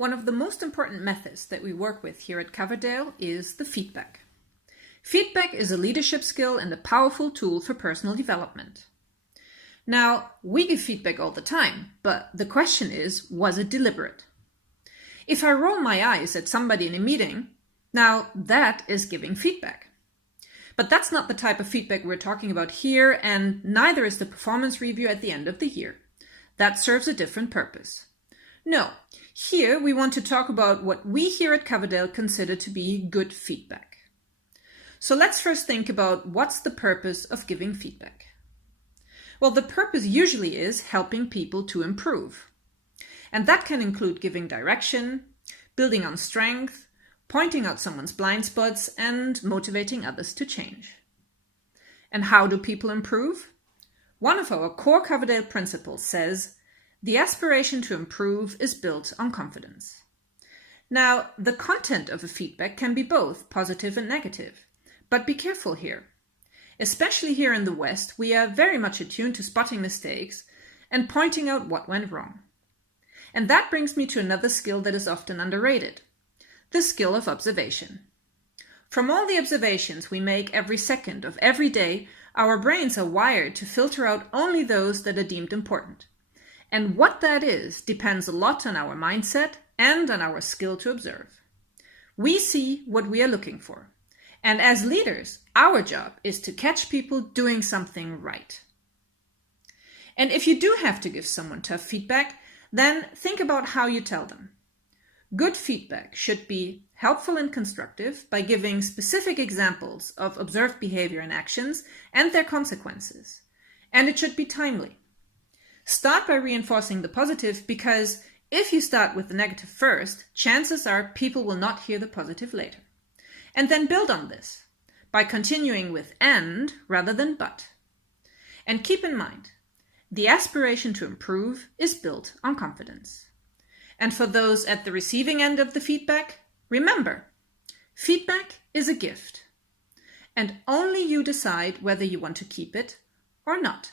One of the most important methods that we work with here at Coverdale is the feedback. Feedback is a leadership skill and a powerful tool for personal development. Now, we give feedback all the time, but the question is, was it deliberate? If I roll my eyes at somebody in a meeting, now that is giving feedback. But that's not the type of feedback we're talking about here, and neither is the performance review at the end of the year. That serves a different purpose. No, here we want to talk about what we here at Coverdale consider to be good feedback. So let's first think about what's the purpose of giving feedback. Well, the purpose usually is helping people to improve. And that can include giving direction, building on strength, pointing out someone's blind spots, and motivating others to change. And how do people improve? One of our core Coverdale principles says, the aspiration to improve is built on confidence. Now, the content of a feedback can be both positive and negative, but be careful here. Especially here in the West, we are very much attuned to spotting mistakes and pointing out what went wrong. And that brings me to another skill that is often underrated, the skill of observation. From all the observations we make every second of every day, our brains are wired to filter out only those that are deemed important. And what that is depends a lot on our mindset and on our skill to observe. We see what we are looking for. And as leaders, our job is to catch people doing something right. And if you do have to give someone tough feedback, then think about how you tell them. Good feedback should be helpful and constructive by giving specific examples of observed behavior and actions and their consequences. And it should be timely. Start by reinforcing the positive, because if you start with the negative first, chances are people will not hear the positive later. And then build on this by continuing with and rather than but. And keep in mind, the aspiration to improve is built on confidence. And for those at the receiving end of the feedback, remember, feedback is a gift. And only you decide whether you want to keep it or not.